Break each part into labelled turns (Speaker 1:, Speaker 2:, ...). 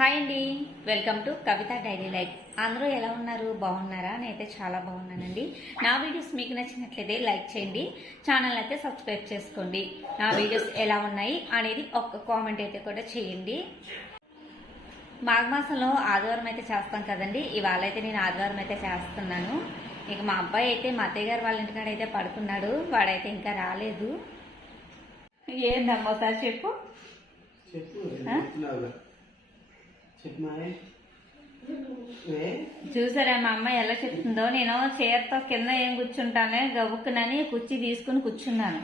Speaker 1: Hi అండి. Welcome to Kavitha daily life. అందరూ ఎలా ఉన్నారు? బాగున్నారా? నేనైతే చాలా బాగున్నానండి. నా వీడియోస్ మీకు నచ్చినట్లయితే లైక్ చేయండి. ఛానల్ అయితే సబ్స్క్రైబ్ చేసుకోండి. నా వీడియోస్ ఎలా ఉన్నాయి అనేది ఒక్క కామెంట్ అయితే కూడా చేయండి. మాఘమాసంలో ఆదివారం అయితే చేస్తాం కదండి. ఇవాళ అయితే నేను ఆదివారం అయితే చేస్తున్నాను. ఇక మా అబ్బాయి అయితే మా అత్తయ్య గారు వాళ్ళ ఇంటికాడ అయితే పడుకున్నాడు. వాడైతే ఇంకా రాలేదు. ఏందమ్మా ఒకసారి చెప్పు
Speaker 2: చెప్పు
Speaker 1: ఆ?
Speaker 2: చెప్తున్నావుగా చెప్పు మాయ్ ఏ
Speaker 1: చూసారా మా అమ్మ ఎలా చెప్తుందో? నేను చీరతో కింద ఏం కూర్చుంటానే గబుక్కునని కుర్చీ తీసుకుని కూర్చున్నాను.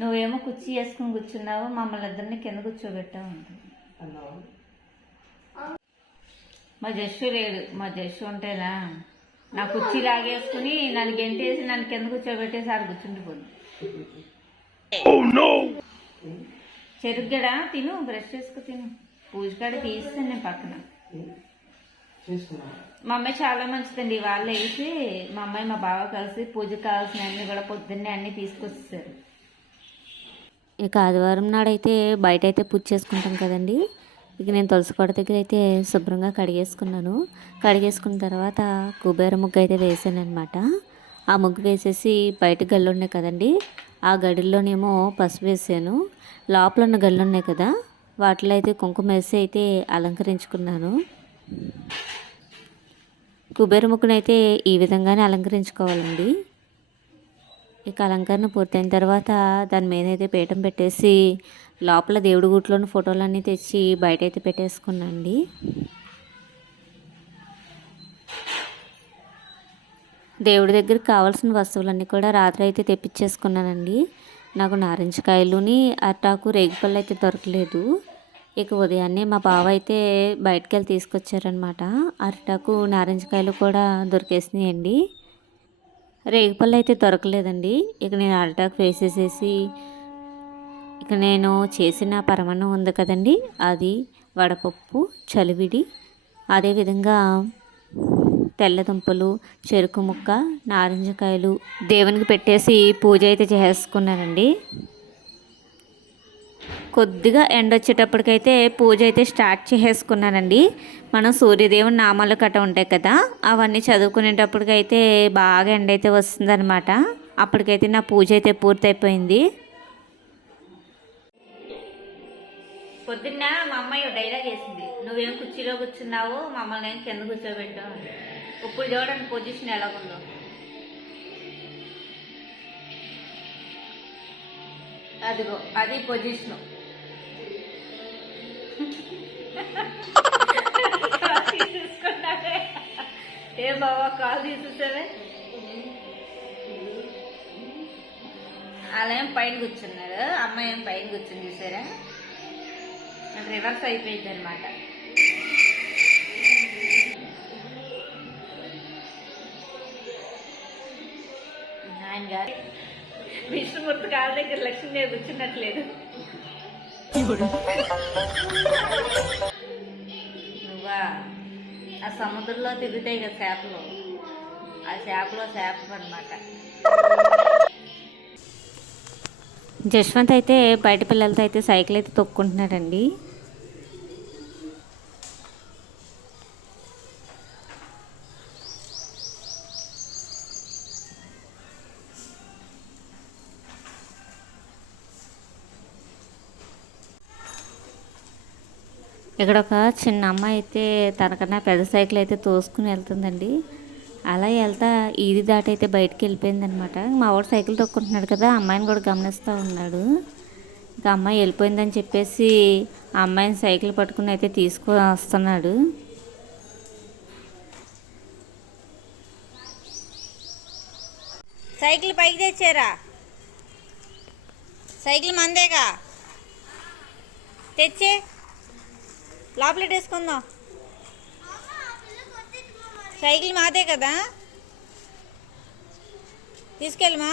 Speaker 1: నువ్వేమో కుర్చీ వేసుకుని కూర్చున్నావు మమ్మల్ని ఇద్దరిని కింద కూర్చోబెట్టావు మా జస్సు లేడు. మా జస్సు ఉంటేనా? నా కుర్చీ లాగేసుకుని నన్ను గెంటేసి నన్ను కింద కూర్చోబెట్టేసి ఆడు కూర్చుండిపోదు చెరుగ్గడా? తిను బ్రష్ చేసుకు తిను. పూజకాడ తీస్తాను నేను పక్కన. మా అమ్మాయి చాలా మంచిదండి. వాళ్ళు వేసి మా అమ్మాయి మా బావ కలిసి పూజకు కావాల్సిన అన్ని కూడా పొద్దున్నే అన్ని తీసుకొచ్చేసారు.
Speaker 3: ఇక ఆదివారం నాడైతే బయట అయితే పూజ చేసుకుంటాం కదండి. ఇక నేను తులసి కోట దగ్గర అయితే శుభ్రంగా కడిగేసుకున్నాను. కడిగేసుకున్న తర్వాత కుబేర ముగ్గు అయితే వేసాను అనమాట ఆ ముగ్గు వేసేసి బయట గళ్ళు ఉన్నాయి కదండి. ఆ గడిలోనేమో పసుపు వేసాను. లోపల ఉన్న గళ్ళు ఉన్నాయి కదా. వాటిలో అయితే కుంకుమ వేసి అయితే అలంకరించుకున్నాను. కుబేర ముగ్గునైతే ఈ విధంగానే అలంకరించుకోవాలండి. ఇక అలంకరణ పూర్తయిన తర్వాత దాని మీద అయితే పీఠం పెట్టేసి లోపల దేవుడి గుట్లోని ఫోటోలన్నీ తెచ్చి బయట అయితే పెట్టేసుకున్నాండి దేవుడి దగ్గరికి కావాల్సిన వస్తువులన్నీ కూడా రాత్రి అయితే తెప్పించేసుకున్నానండి. నాకు నారింజకాయలుని అట్టాకు రేగిపళ్ళు అయితే దొరకలేదు. ఇక ఉదయాన్నే మా బావ అయితే బయటకు వెళ్ళి తీసుకొచ్చారనమాట అరటాకు నారింజకాయలు కూడా దొరికేసినాయండి. రేగిపళ్ళు అయితే దొరకలేదండి. ఇక నేను అరటాకు వేసేసేసి ఇక నేను చేసిన పరమాన్నం ఉంది కదండి అది వడపప్పు చలివిడి అదేవిధంగా తెల్లదుంపలు చెరుకు ముక్క నారింజకాయలు దేవునికి పెట్టేసి పూజ అయితే చేసుకున్నానండి కొద్దిగా ఎండ వచ్చేటప్పటికైతే పూజ అయితే స్టార్ట్ చేసేసుకున్నానండి. మనం సూర్యదేవుని నామాలు కట్ట ఉంటాయి కదా అవన్నీ చదువుకునేటప్పటికైతే బాగా ఎండ అయితే వస్తుందన్నమాట. అప్పటికైతే నా పూజ అయితే పూర్తయిపోయింది.
Speaker 1: పొద్దున్న మా అమ్మాయి డైలాగ్ వేసింది నువ్వేం కుర్చీలో కూర్చున్నావు? మమ్మల్ని ఏం కింద కూర్చోబెట్టావు? ఇప్పుడు చూడండి పొజిషన్ ఎలాగుందో. అదిగో అది పొజిషన్ ఏ బాబా కాల్ తీసేసావే అలా ఏం పైన కూర్చున్నారు అమ్మాయి ఏం పైన కూర్చుని చూసారా రివర్స్ అయిపోయింది అనమాట ఆయన గారు విష్ణుమూర్తి కాళ్ళ దగ్గర లక్ష్మీదేవి కూర్చున్నట్లేదు. నువ్వా? ఆ సముద్రంలో తిరుగుతాయి కదా చేపలు. ఆ చేపలో చేప అనమాట
Speaker 3: జశ్వంత్ అయితే బయట పిల్లలతో అయితే సైకిల్ అయితే తొక్కుంటున్నాడండి. ఇక్కడ ఒక చిన్న అమ్మాయి అయితే తనకన్నా పెద్ద సైకిల్ అయితే తోసుకుని వెళ్తుందండి. అలా వెళ్తా ఈది దాటి అయితే బయటికి వెళ్ళిపోయింది అనమాట మా వాడు సైకిల్ తొక్కుంటున్నాడు కదా అమ్మాయిని కూడా గమనిస్తూ ఉన్నాడు. ఇంకా అమ్మాయి వెళ్ళిపోయిందని చెప్పేసి ఆ అమ్మాయిని సైకిల్ పట్టుకుని అయితే తీసుకొని వస్తున్నాడు
Speaker 4: సైకిల్ పైకి తెచ్చారా? సైకిల్ మందేగా? తెచ్చే? లోపల వేసుకుందాం సైకిల్ మాదే కదా? తీసుకెళ్ళమా?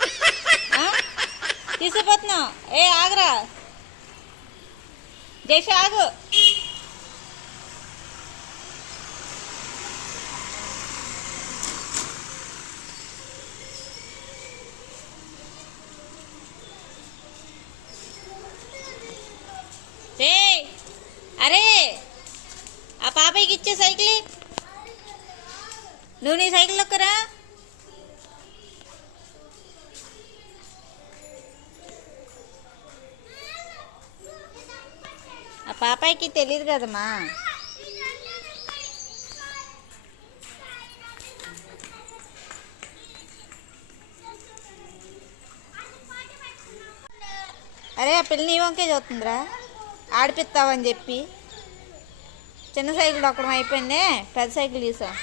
Speaker 4: తీసుకుపోతున్నాం. తీసుకుపోతున్నావు ఏ ఆగరా. జేష ఆగు. అరే ఆ పాపయ్యకి ఇచ్చే సైకిల్? నువ్వు నీ సైకిల్ నొక్కరా? ఆ పాపాయికి తెలియదు కదమ్మా. అరే ఆ పిల్లని వంకే చూస్తుందిరా. ఆడిపిస్తావని చెప్పి. చిన్న సైకిల్ ఒక్కడం అయిపోయిందే పెద్ద సైకిల్ తీసాం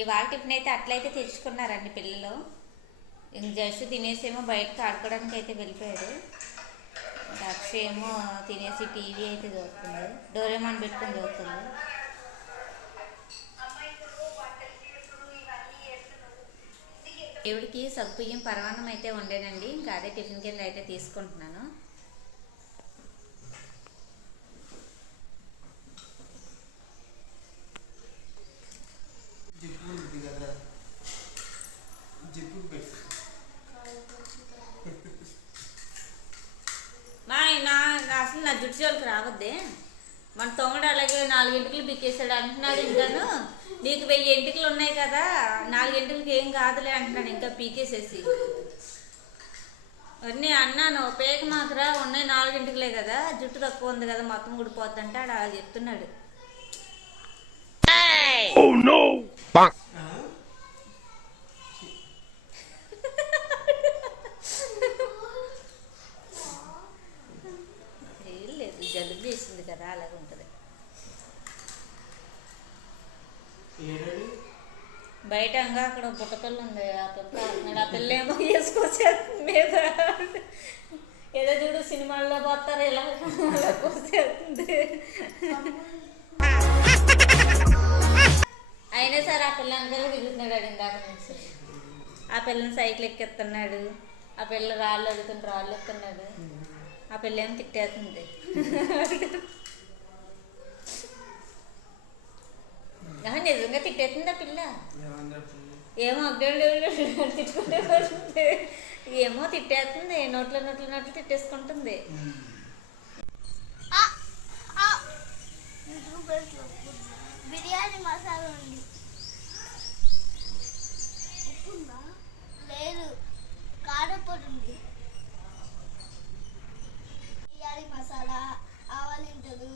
Speaker 1: ఇవాళ టిఫిన్ అయితే అట్లయితే తెచ్చుకున్నారండి పిల్లలు. ఇంక జస్ట్ తినేసేమో బయటకు ఆడుకోవడానికి అయితే వెళ్ళిపోయారు. ఇంకా అక్షయ్ ఏమో తినేసి టీవీ అయితే చూస్తుంది. డోరేమాన్ పెట్టుకొని చూస్తుంది. దేవుడికి సగ్గుయ్యం పరమాన్నం అయితే ఉండేనండి ఇంకా అదే టిఫిన్ కింద అయితే తీసుకుంటున్నాను.
Speaker 2: జిప్పు ఉంది కదా. జిప్పు పెట్టు
Speaker 1: మా నా అసలు నా జుట్టు జోలికి రావద్దే. మన తొంగడు అలాగే నాలుగు ఎంటుకలు బిక్కేసాడు అంటున్నాడు ఇంకాను. నీకు వెయ్యి ఎంటుకలు ఉన్నాయి కదా నాలుగు ఎంటుకలకి ఏం కాదులే అంటున్నాడు ఇంకా పీకేసేసి. అన్నీ అన్నాను పేక మాకురా ఉన్నాయి నాలుగు ఎంటుకలే కదా జుట్టు తక్కువ ఉంది కదా మొత్తం ఊడిపోద్దంటే ఆడు అలా చెప్తున్నాడు లేదు జలుబు చేసింది కదా అలాగే ఉంటుంది. బయట ఇంకా అక్కడ బుట్ట పిల్ల ఉంది ఆ పిల్ల ఆ పిల్ల ఏమో మీద. ఏదో చూడు సినిమాల్లో పోతారు ఇలా. పోసేస్తుంది వెళ్ళాడు ఇందాక నుంచి. ఆ పిల్లని సైకిల్ ఎక్కిస్తున్నాడు ఆ పిల్ల రాళ్ళు అడుగుతుంటే రాళ్ళు ఎత్తున్నాడు. ఆ పిల్ల ఏమి తిట్టేస్తుంది? నిజంగా తిట్టేస్తుంది ఆ పిల్ల? ఏమో అగ్గండి తిట్టుకుంటే ఏమో తిట్టేస్తుంది నోట్లో నోట్ల నోట్లు తిట్టేసుకుంటుంది.
Speaker 5: బిర్యానీ మసాలా ఉంది ఉప్పు ఉందా లేదు కారపొడి ఉంది బిర్యానీ మసాలా ఆవలింతలు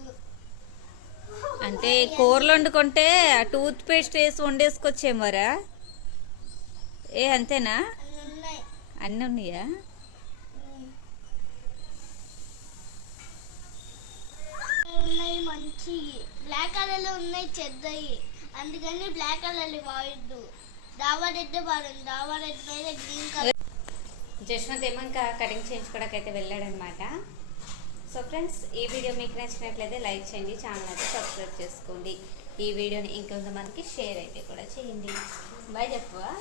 Speaker 1: అంటే కూరలు వండుకుంటే టూత్ పేస్ట్ వేసి వండేసుకొచ్చేమోరా ఏ అంతేనా?
Speaker 5: అన్నీ ఉన్నాయి?
Speaker 1: అన్నీ ఉన్నాయా
Speaker 5: మంచి. బ్లాక్ కలర్లో ఉన్నాయి చెద్దయి. అందుకని బ్లాక్ కలర్ వాడద్దు. దావా రెడ్ వాడండి దావా రెడ్ మీద గ్రీన్ కలర్
Speaker 1: జస్వంత్ ఏమో ఇంకా కటింగ్ చేయించుకోవడానికి అయితే వెళ్ళాడనమాట. సో ఫ్రెండ్స్ ఈ వీడియో మీకు నచ్చినట్లయితే లైక్ చేయండి ఛానల్ అయితే సబ్స్క్రైబ్ చేసుకోండి. ఈ వీడియోని ఇంకొంతమందికి షేర్ అయితే కూడా చేయండి. బాయ్ చెప్పవా